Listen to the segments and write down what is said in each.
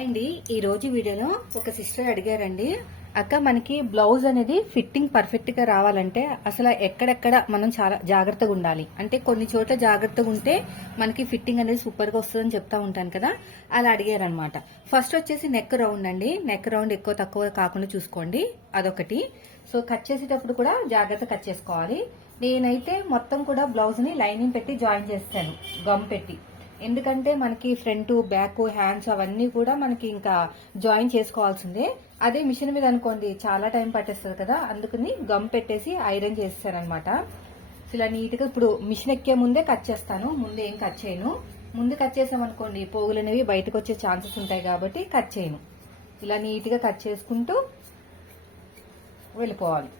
అండి ఈరోజు వీడియోలో ఒక సిస్టర్ అడిగారండి అక్క మనకి బ్లౌజ్ అనేది ఫిట్టింగ్ పర్ఫెక్ట్గా రావాలంటే అసలు ఎక్కడెక్కడ మనం చాలా జాగ్రత్తగా ఉండాలి? అంటే కొన్ని చోట్ల జాగ్రత్తగా ఉంటే మనకి ఫిట్టింగ్ అనేది సూపర్గా వస్తుందని చెప్తా ఉంటాను కదా అలా అడిగారనమాట. ఫస్ట్ వచ్చేసి నెక్ రౌండ్ అండి. నెక్ రౌండ్ ఎక్కువ తక్కువ కాకుండా చూసుకోండి అదొకటి. సో కట్ చేసేటప్పుడు కూడా జాగ్రత్త కట్ చేసుకోవాలి. నేనైతే మొత్తం కూడా బ్లౌజ్ని లైనింగ్ పెట్టి జాయిన్ చేస్తాను గమ్ పెట్టి. ఎందుకంటే మనకి ఫ్రంట్ బ్యాక్ హ్యాండ్స్ అవన్నీ కూడా మనకి ఇంకా జాయిన్ చేసుకోవాల్సిందే. అదే మిషన్ మీద అనుకోండి చాలా టైం పట్టేస్తుంది కదా అందుకని గమ్ పెట్టేసి ఐరన్ చేస్తారనమాట ఇలా నీట్గా ఇప్పుడు మిషన్ ఎక్కే ముందే కట్ చేస్తాను ముందు ఏం కట్ చేయను. ముందు కట్ చేసామనుకోండి పోగులు అనేవి బయటకు వచ్చే ఛాన్సెస్ ఉంటాయి కాబట్టి కట్ చేయను. ఇలా నీట్గా కట్ చేసుకుంటూ వెళ్ళిపోవాలి.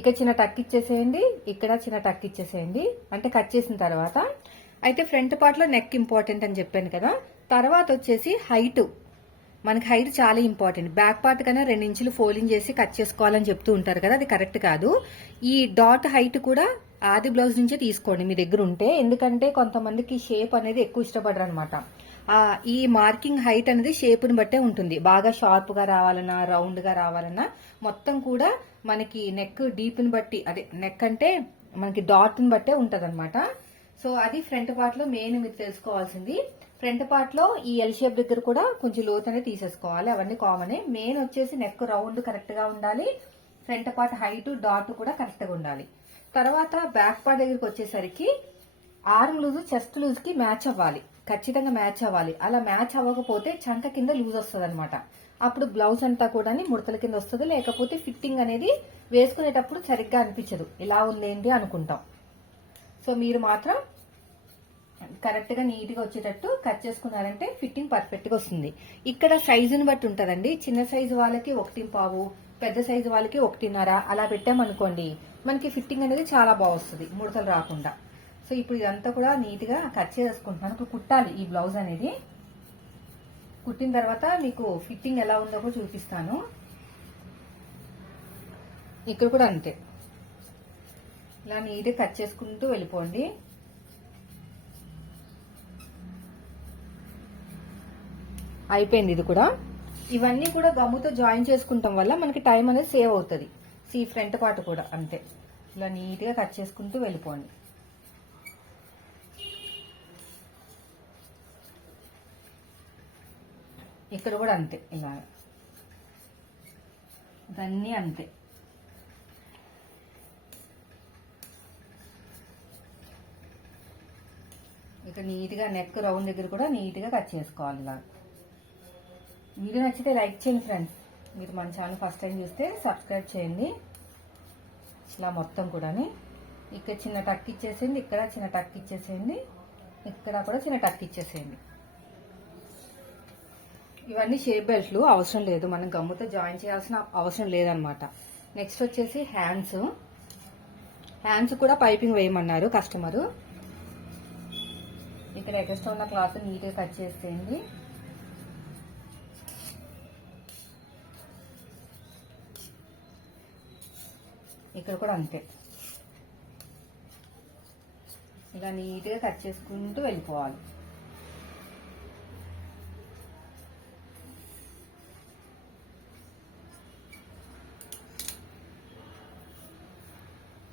ఇక చిన్న టక్ ఇచ్చేసేయండి ఇక్కడ చిన్న టక్ ఇచ్చేసేయండి. అంటే కట్ చేసిన తర్వాత అయితే ఫ్రంట్ పార్ట్లో నెక్ ఇంపార్టెంట్ అని చెప్పాను కదా. తర్వాత వచ్చేసి హైట్. మనకి హైట్ చాలా ఇంపార్టెంట్. బ్యాక్ పార్ట్ కన్నా రెండు ఇంచులు ఫోలింగ్ చేసి కట్ చేసుకోవాలని చెప్తూ ఉంటారు కదా అది కరెక్ట్ కాదు. ఈ డాట్ హైట్ కూడా ఆది బ్లౌజ్ నుంచే తీసుకోండి మీ దగ్గర ఉంటే. ఎందుకంటే కొంతమందికి షేప్ అనేది ఎక్కువ ఇష్టపడరు అనమాట ఈ మార్కింగ్ హైట్ అనేది షేప్ని బట్టే ఉంటుంది. బాగా షార్ప్గా రావాలన్నా రౌండ్గా రావాలన్నా మొత్తం కూడా మనకి నెక్ డీప్ని బట్టి అదే నెక్ అంటే మనకి డాట్ని బట్టే బట్టే అనమాట సో అది ఫ్రంట్ పార్ట్లో మెయిన్ మీరు తెలుసుకోవాల్సింది. ఫ్రంట్ పార్ట్లో ఈ ఎల్ షేప్ దగ్గర కూడా కొంచెం లోత్ అనేది తీసేసుకోవాలి. అవన్నీ కామనే మెయిన్ వచ్చేసి నెక్ రౌండ్ కరెక్ట్గా ఉండాలి. ఫ్రంట్ పార్ట్ హైట్ డాట్ కూడా కరెక్ట్గా ఉండాలి. తర్వాత బ్యాక్ పార్ట్ దగ్గరికి వచ్చేసరికి ఆర్మ్ లూజ్ చెస్ట్ లూజ్కి మ్యాచ్ అవ్వాలి. ఖచ్చితంగా మ్యాచ్ అవ్వాలి. అలా మ్యాచ్ అవ్వకపోతే చంక కింద లూజ్ వస్తుంది అనమాట అప్పుడు బ్లౌజ్ అంతా కూడా ముడతల కింద వస్తుంది. లేకపోతే ఫిట్టింగ్ అనేది వేసుకునేటప్పుడు సరిగ్గా అనిపించదు. ఇలా ఉందేంటి అనుకుంటాం. సో మీరు మాత్రం కరెక్ట్గా నీట్గా వచ్చేటట్టు కట్ చేసుకున్నారంటే ఫిట్టింగ్ పర్ఫెక్ట్గా వస్తుంది. ఇక్కడ సైజుని బట్టి ఉంటదండి. చిన్న సైజు వాళ్ళకి ఒకటి పావు పెద్ద సైజు వాళ్ళకి ఒకటిన్నర అలా పెట్టామనుకోండి మనకి ఫిట్టింగ్ అనేది చాలా బాగుస్తుంది ముడతలు రాకుండా. సో ఇప్పుడు ఇదంతా కూడా నీట్గా కట్ చేసుకుంటున్నాను. ఇప్పుడు కుట్టాలి ఈ బ్లౌజ్ అనేది. కుట్టిన తర్వాత మీకు ఫిట్టింగ్ ఎలా ఉందో కూడా చూపిస్తాను. ఇక్కడ కూడా అంతే. ఇలా నీట్గా కట్ చేసుకుంటూ వెళ్ళిపోండి. అయిపోయింది ఇది కూడా. ఇవన్నీ కూడా గమ్ముతో జాయిన్ చేసుకుంటాం వల్ల మనకి టైం అనేది సేవ్ అవుతుంది. సీ ఫ్రంట్ పార్ట్ కూడా అంతే. ఇలా నీట్గా కట్ చేసుకుంటూ వెళ్ళిపోండి. ఇక్కడ కూడా అంతే ఇలా. ఇవన్నీ అంతే. నీట్గా నెక్ రౌండ్ దగ్గర కూడా నీట్గా కట్ చేసుకోవాలి ఇలా వీడియో నచ్చితే లైక్ చేయండి ఫ్రెండ్స్. మీరు మన ఛానల్ ఫస్ట్ టైం చూస్తే సబ్స్క్రైబ్ చేయండి. ఇలా మొత్తం కూడా ఇక్కడ చిన్న టక్ ఇచ్చేసేయండి ఇక్కడ చిన్న టక్ ఇచ్చేసేయండి ఇక్కడ కూడా చిన్న టక్ ఇచ్చేసేయండి. ఇవన్నీ షేప్ బెల్ట్లు అవసరం లేదు. మనం గమ్ముతో జాయిన్ చేయాల్సిన అవసరం లేదనమాట నెక్స్ట్ వచ్చేసి హ్యాండ్స్ హ్యాండ్స్ కూడా పైపింగ్ వేయమన్నారు కస్టమరు ఇక్కడ ఎక్స్ట్రా ఉన్న క్లాత్ నీట్గా కట్ చేసేయండి. ఇక్కడ కూడా అంతే. ఇలా నీట్గా కట్ చేసుకుంటూ వెళ్ళిపోవాలి.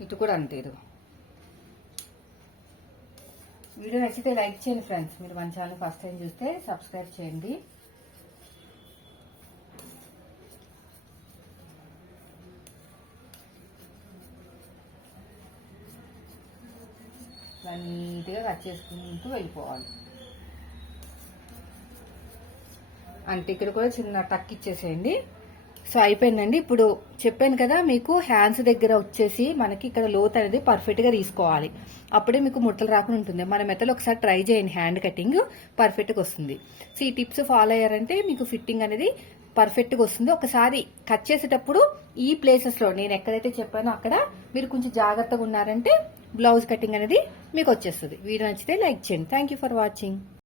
ఇటు కూడా అంతే ఇదిగో. వీడియో నచ్చితే లైక్ చేయండి ఫ్రెండ్స్. మీరు మన ఛానల్ ఫస్ట్ టైం చూస్తే సబ్స్క్రైబ్ చేయండి. నీట్గా కట్ చేసుకుంటూ వెళ్ళిపోవాలి. అంటే ఇక్కడ కూడా చిన్న టక్ ఇచ్చేసేయండి. సో అయిపోయిందండి. ఇప్పుడు చెప్పాను కదా మీకు హ్యాండ్స్ దగ్గర వచ్చేసి మనకి ఇక్కడ లోత్ అనేది పర్ఫెక్ట్గా తీసుకోవాలి. అప్పుడే మీకు ముట్టలు రాకుండా ఉంటుంది. మన మెత్తలు ఒకసారి ట్రై చేయండి. హ్యాండ్ కటింగ్ పర్ఫెక్ట్గా వస్తుంది. సో ఈ టిప్స్ ఫాలో అయ్యారంటే మీకు ఫిట్టింగ్ అనేది పర్ఫెక్ట్గా వస్తుంది. ఒకసారి కట్ చేసేటప్పుడు ఈ ప్లేసెస్లో నేను ఎక్కడైతే చెప్పానో అక్కడ మీరు కొంచెం జాగ్రత్తగా ఉన్నారంటే బ్లౌజ్ కటింగ్ అనేది మీకు వచ్చేస్తుంది. వీడియో నచ్చితే లైక్ చేయండి. Thank for watching